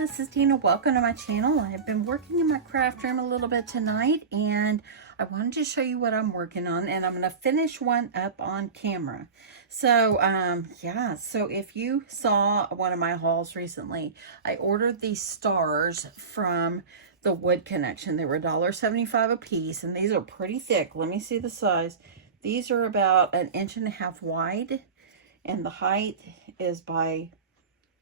this is Dina. Welcome to my channel. I have been working in my craft room a little bit tonight, and I wanted to show you what I'm working on, and I'm going to finish one up on camera. So, yeah, so if you saw one of my hauls recently, I ordered these stars from the Wood Connection. They were $1.75 a piece, and these are pretty thick. Let me see the size. These are about 1.5 inches wide, and the height is by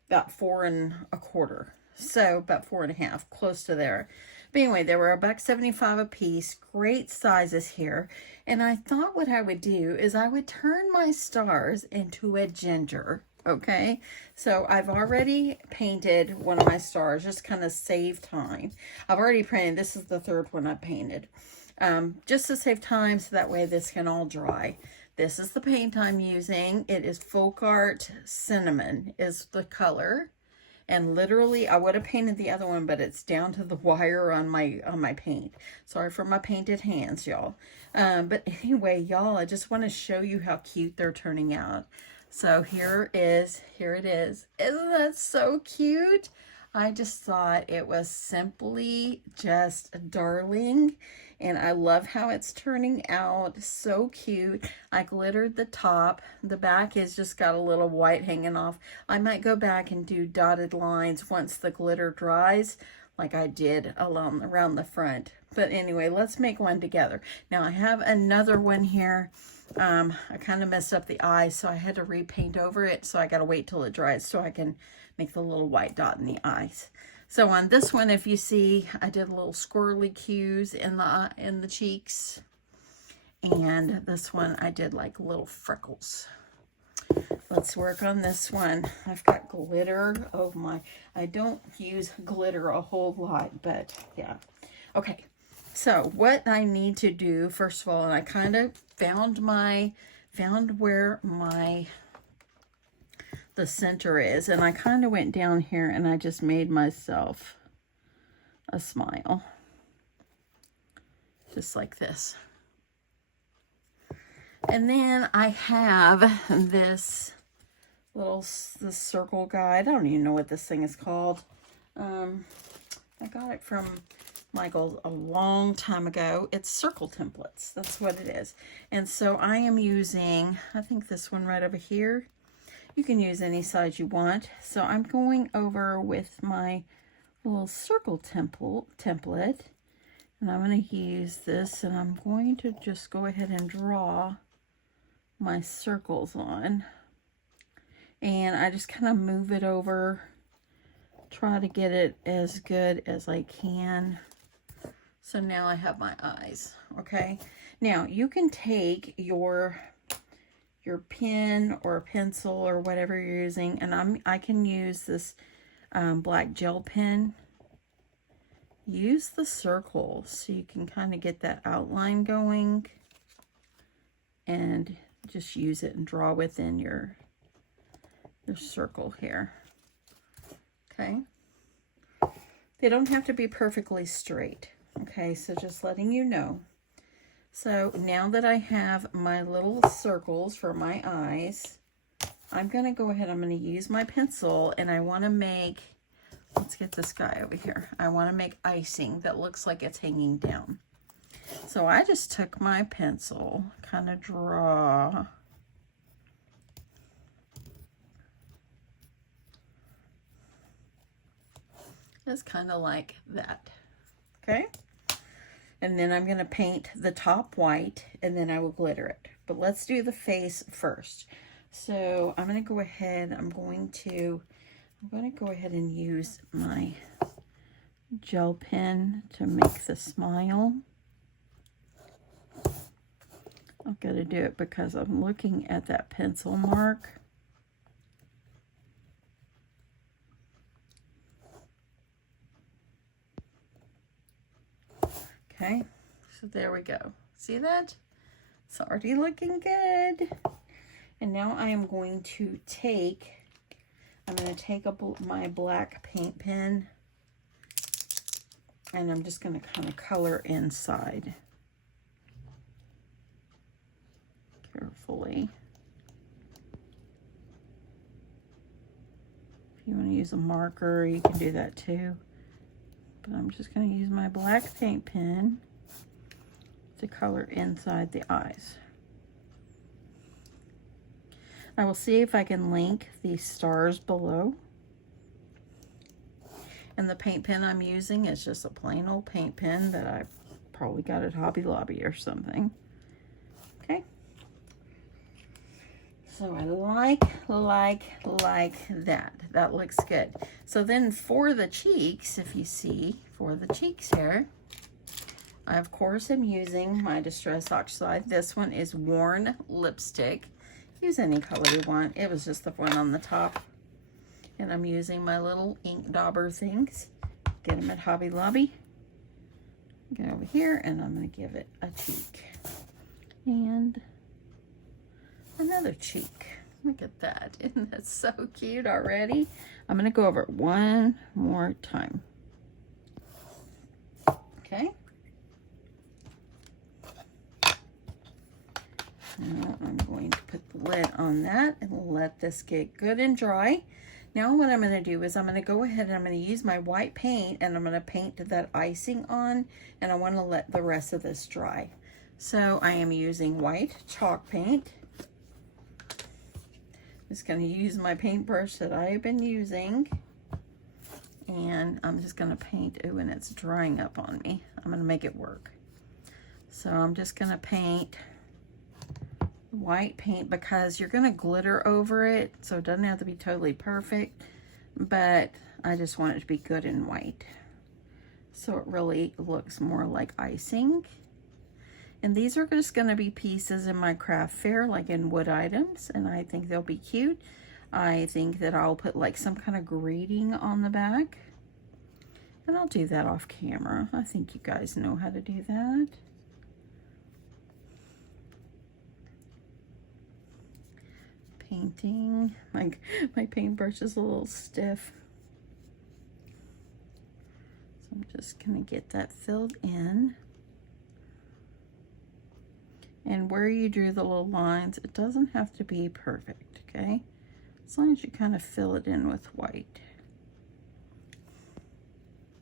about 4.25, so about 4.5, close to there. But anyway, they were $1.75 a piece, great sizes here. And I thought what I would do is I would turn my stars into a ginger. Okay, so I've already painted one of my stars, just kind of save time. I've already painted, this is the third one I painted, just to save time so that way this can all dry. This is the paint I'm using. It is Folk Art Cinnamon is the color. And literally, I would have painted the other one, but it's down to the wire on my paint. Sorry for my painted hands, y'all. But anyway, y'all, I just want to show you how cute they're turning out. So here it is. Isn't that so cute? I just thought it was simply just darling. And I love how it's turning out. So cute. I glittered the top. The back is just got a little white hanging off. I might go back and do dotted lines once the glitter dries, like I did around the front. But anyway, let's make one together. Now I have another one here. I kind of messed up the eye, so I had to repaint over it. So I got to wait till it dries so I can make the little white dot in the eyes. So on this one, if you see, I did little squirrely cues in the cheeks. And this one, I did like little freckles. Let's work on this one. I've got glitter. Oh my, I don't use glitter a whole lot, but yeah. Okay, so what I need to do, first of all, and I kind of found where the center is, and I kind of went down here and I just made myself a smile, just like this. And then I have this circle guide. I don't even know what this thing is called. I got it from Michael a long time ago. It's circle templates. That's what it is. And so I am using, I think this one right over here. You can use any size you want. So I'm going over with my little circle template, and I'm going to use this, and I'm going to just go ahead and draw my circles on. And I just kind of move it over, try to get it as good as I can. So now I have my eyes, okay? Now you can take your pen or pencil or whatever you're using, and I can use this black gel pen. Use the circle so you can kind of get that outline going, and just use it and draw within your circle here. Okay, they don't have to be perfectly straight. Okay, so just letting you know. So now that I have my little circles for my eyes, I'm going to go ahead, I'm going to use my pencil, and I want to make, let's get this guy over here. I want to make icing that looks like it's hanging down. So I just took my pencil, kind of draw just kind of like that. Okay. And then I'm going to paint the top white, and then I will glitter it. But let's do the face first. So I'm going to go ahead, I'm going to go ahead and use my gel pen to make the smile. I've got to do it because I'm looking at that pencil mark. Okay, so there we go. See that? It's already looking good. And now I am going to take, my black paint pen, and I'm just going to kind of color inside carefully. you want to use a marker, you can do that too. But I'm just going to use my black paint pen to color inside the eyes. I will see if I can link these stars below. And the paint pen I'm using is just a plain old paint pen that I probably got at Hobby Lobby or something. Okay. So I like that. That looks good. So then for the cheeks, if you see, for the cheeks here, I of course am using my Distress Oxide. This one is Worn Lipstick. Use any color you want. It was just the one on the top. And I'm using my little ink dauber things. Get them at Hobby Lobby. Get over here and I'm going to give it a cheek. And another cheek. Look at that. Isn't that so cute already? I'm going to go over it one more time. Okay. Now I'm going to put the lid on that and let this get good and dry. Now what I'm going to do is I'm going to go ahead and I'm going to use my white paint and I'm going to paint that icing on, and I want to let the rest of this dry. So I am using white chalk paint. Just going to use my paintbrush that I've been using, and I'm just going to paint. Oh, and it's drying up on me. I'm going to make it work. So I'm just going to paint white paint because you're going to glitter over it, so it doesn't have to be totally perfect, but I just want it to be good in white so it really looks more like icing. And these are just going to be pieces in my craft fair, like in wood items, and I think they'll be cute. I think that I'll put like some kind of grating on the back, and I'll do that off camera. I think you guys know how to do that. Painting. My paintbrush is a little stiff. So I'm just going to get that filled in. And where you drew the little lines, it doesn't have to be perfect, okay? As long as you kind of fill it in with white.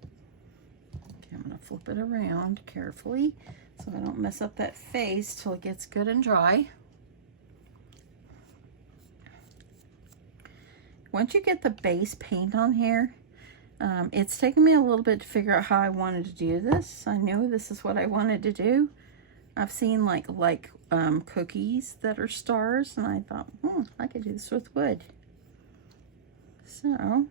Okay, I'm going to flip it around carefully so I don't mess up that face till it gets good and dry. Once you get the base paint on here, it's taken me a little bit to figure out how I wanted to do this. I knew this is what I wanted to do. I've seen like cookies that are stars, and I thought, I could do this with wood. So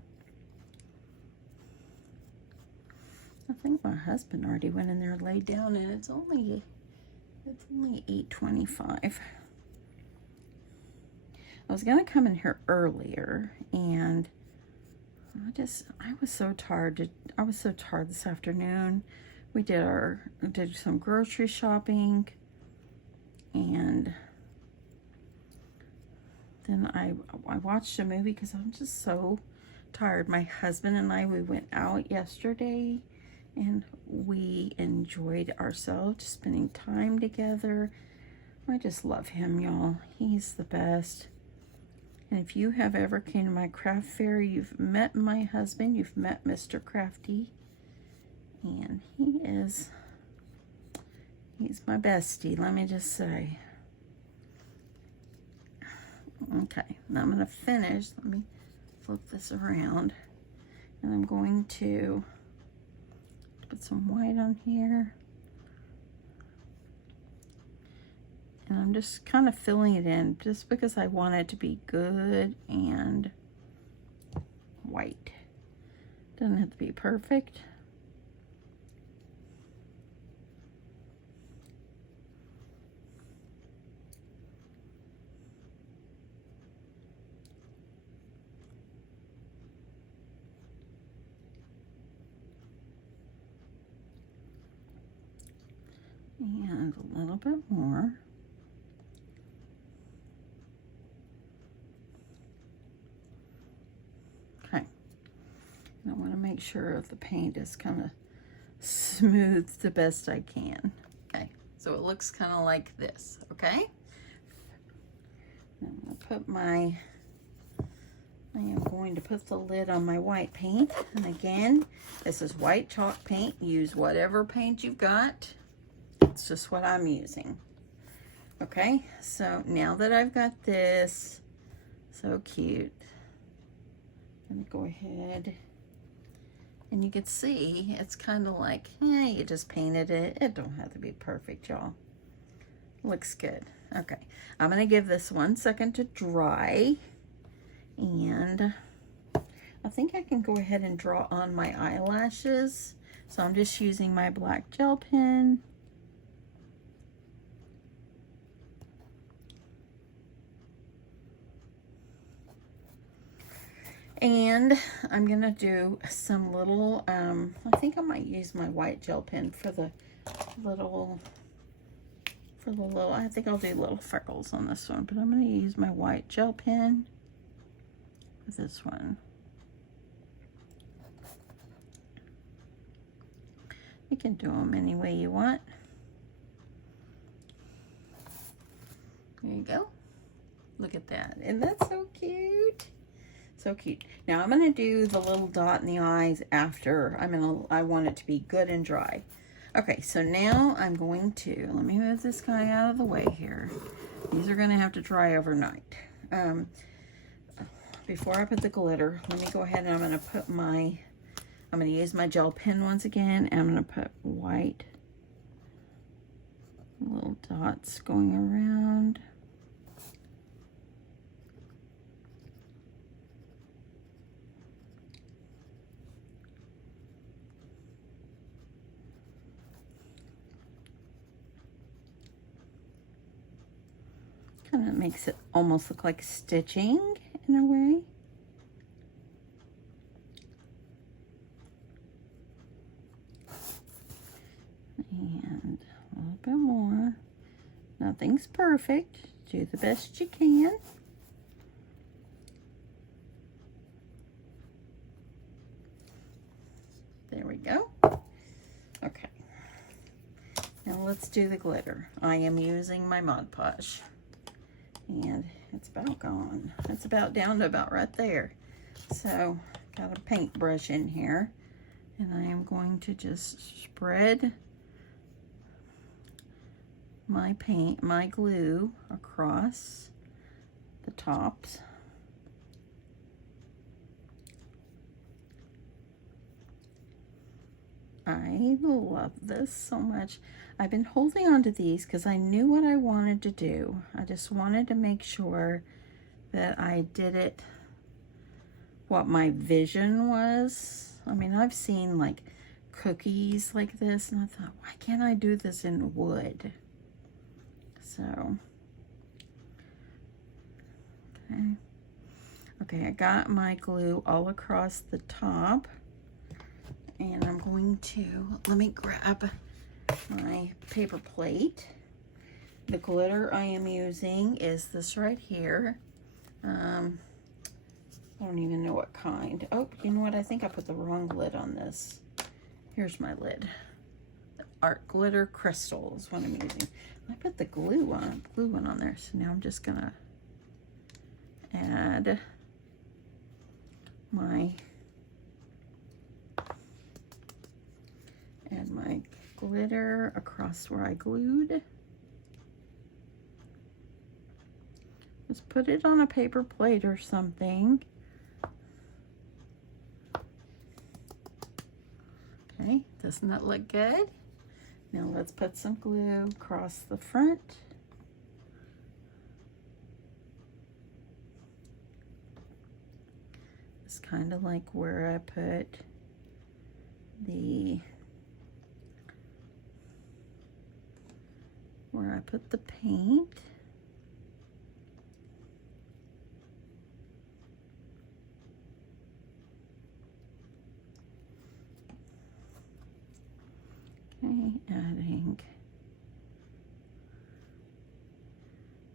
I think my husband already went in there and laid down, and it's only 8:25. I was gonna come in here earlier, and I was so tired. I was so tired this afternoon. We did some grocery shopping, and then I watched a movie because I'm just so tired. My husband and we went out yesterday, and we enjoyed ourselves, just spending time together. I just love him, y'all. He's the best. And if you have ever came to my craft fair, you've met my husband, you've met Mr. Crafty. And he's my bestie, let me just say. Okay, now I'm going to finish. Let me flip this around. And I'm going to put some white on here. And I'm just kind of filling it in just because I want it to be good and white. Doesn't have to be perfect. And a little bit more. Okay. And I want to make sure the paint is kind of smooth the best I can. Okay, so it looks kind of like this, okay? I'm going to put I am going going to put the lid on my white paint. And again, this is white chalk paint. Use whatever paint you've got. It's just what I'm using. Okay, so now that I've got this, so cute, I'm gonna go ahead, and you can see it's kind of like, you just painted it. It don't have to be perfect, y'all. Looks good. Okay, I'm gonna give this 1 second to dry, and I think I can go ahead and draw on my eyelashes. So I'm just using my black gel pen. And I'm gonna do some little, I think I might use my white gel pen for the little, I think I'll do little freckles on this one, but I'm gonna use my white gel pen with this one. You can do them any way you want. There you go. Look at that. Isn't that so cute? So cute. Now I'm going to do the little dot in the eyes after. I want it to be good and dry. Okay, so now I'm going to, let me move this guy out of the way here. These are going to have to dry overnight. Before I put the glitter, let me go ahead and I'm going to put my, I'm going to use my gel pen once again, and I'm going to put white little dots going around. Kind of makes it almost look like stitching in a way. And a little bit more. Nothing's perfect. Do the best you can. There we go. Okay. Now let's do the glitter. I am using my Mod Podge. And it's about gone. It's about down to about right there. So, got a paintbrush in here. And I am going to just spread my paint, my glue across the tops. I love this so much. I've been holding on to these because I knew what I wanted to do. I just wanted to make sure that I did it what my vision was. I mean, I've seen like cookies like this, and I thought, why can't I do this in wood? So, okay, I got my glue all across the top. And I'm going to, let me grab my paper plate. The glitter I am using is this right here. I don't even know what kind. Oh, you know what? I think I put the wrong lid on this. Here's my lid. The Art Glitter Crystal is what I'm using. I put the glue one on there. So now I'm just gonna add my glitter across where I glued. Just put it on a paper plate or something. Okay, doesn't that look good? Now let's put some glue across the front. It's kind of like where I put the paint. Okay, adding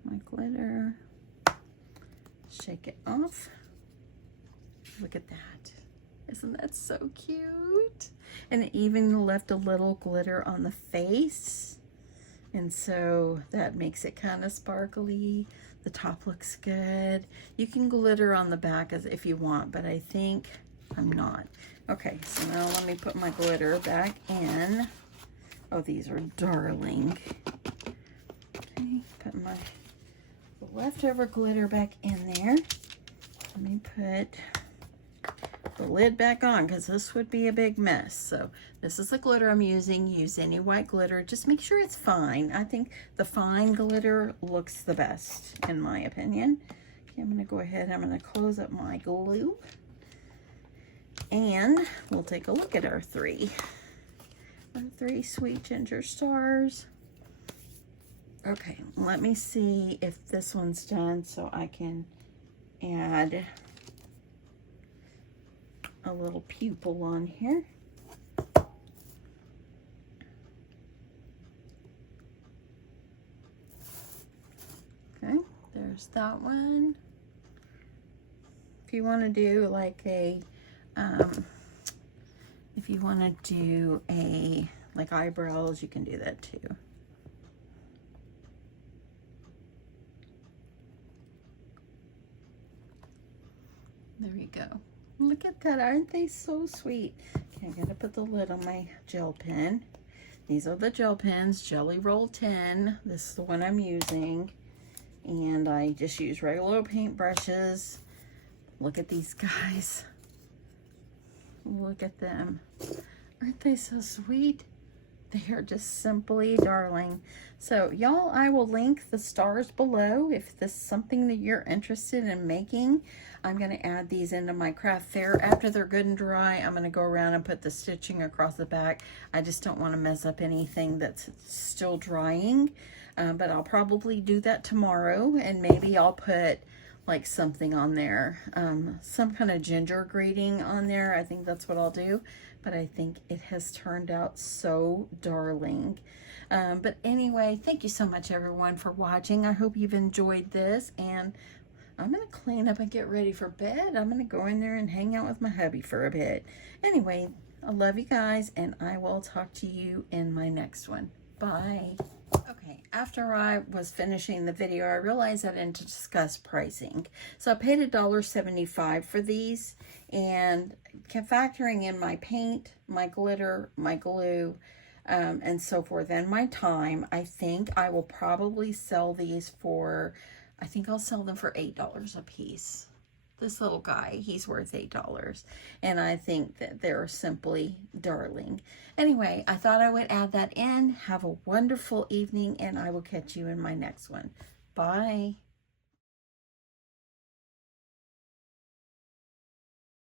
my glitter. Shake it off. Look at that. Isn't that so cute? And it even left a little glitter on the face. And so that makes it kind of sparkly. The top looks good. You can glitter on the back as if you want, but I think I'm not. Okay, so now let me put my glitter back in. Oh, these are darling. Okay, put my leftover glitter back in there. Let me put the lid back on because this would be a big mess. So this is the glitter I'm using. Use any white glitter. Just make sure it's fine. I think the fine glitter looks the best in my opinion. Okay, I'm going to go ahead. I'm going to close up my glue. And we'll take a look at our three sweet ginger stars. Okay, let me see if this one's done so I can add a little pupil on here. Okay, there's that one. If you want to do like a, if you want to do a, like eyebrows, you can do that too. There you go. Look at that, aren't they so sweet? Okay, I gotta put the lid on my gel pen. These are the gel pens, Jelly Roll 10. This is the one I'm using. And I just use regular paint brushes. Look at these guys. Look at them. Aren't they so sweet? They are just simply darling. So y'all, I will link the stars below if this is something that you're interested in making. I'm going to add these into my craft fair. After they're good and dry, I'm going to go around and put the stitching across the back. I just don't want to mess up anything that's still drying. But I'll probably do that tomorrow, and maybe I'll put like something on there, some kind of ginger grating on there. I think that's what I'll do. But I think it has turned out so darling. But anyway, thank you so much everyone for watching. I hope you've enjoyed this, and I'm gonna clean up and get ready for bed. I'm gonna go in there and hang out with my hubby for a bit. Anyway, I love you guys, and I will talk to you in my next one. Bye. Okay, after I was finishing the video, I realized I didn't discuss pricing. So I paid $1.75 for these, and kept factoring in my paint, my glitter, my glue, and so forth, and my time. I think I will probably sell these for, I think I'll sell them for $8 a piece. This little guy, he's worth $8. And I think that they're simply darling. Anyway, I thought I would add that in. Have a wonderful evening, and I will catch you in my next one. Bye.